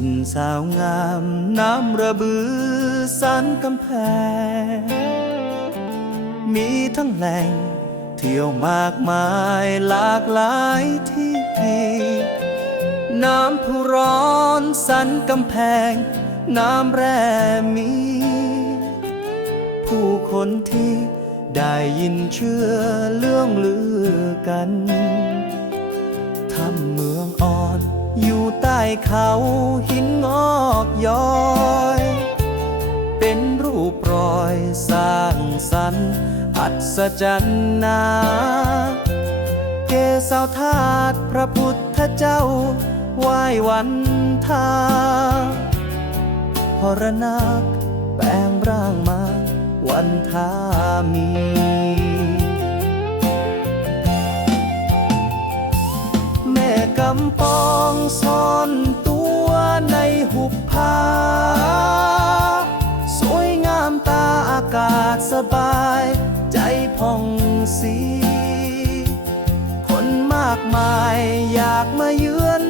ชินสาวงามน้ำระบือสันกำแพง มีทั้งแหล่ง เที่ยวมากมายหลากหลายที่น้ำพุร้อนสันกำแพง น้ำแร่มี ผู้คนที่ได้ยินเชื่อเรื่องลือกัน อยู่ใต้เขาหินงอกย้อย เป็นรูปรอยสร้างสรรค์อัศจรรย์นาเกศาธาตุพระพุทธเจ้าไหว้วันทาพรนาคแปลงร่างมาวันทามี กำปองซ่อนตัวในหุบผาสวยงามตาอากาศสบาย ใจผ่องสี คนมากมายอยากมาเยือน